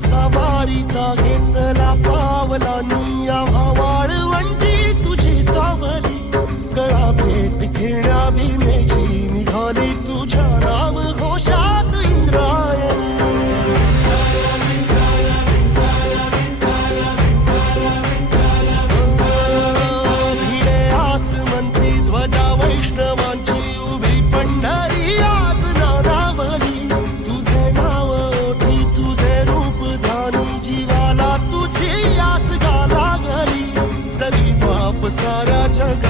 कसा मारीचा घेतला पावलानी आवाळ म्हणजे तुझी सावली. गळा भेट घेण्या सारा जग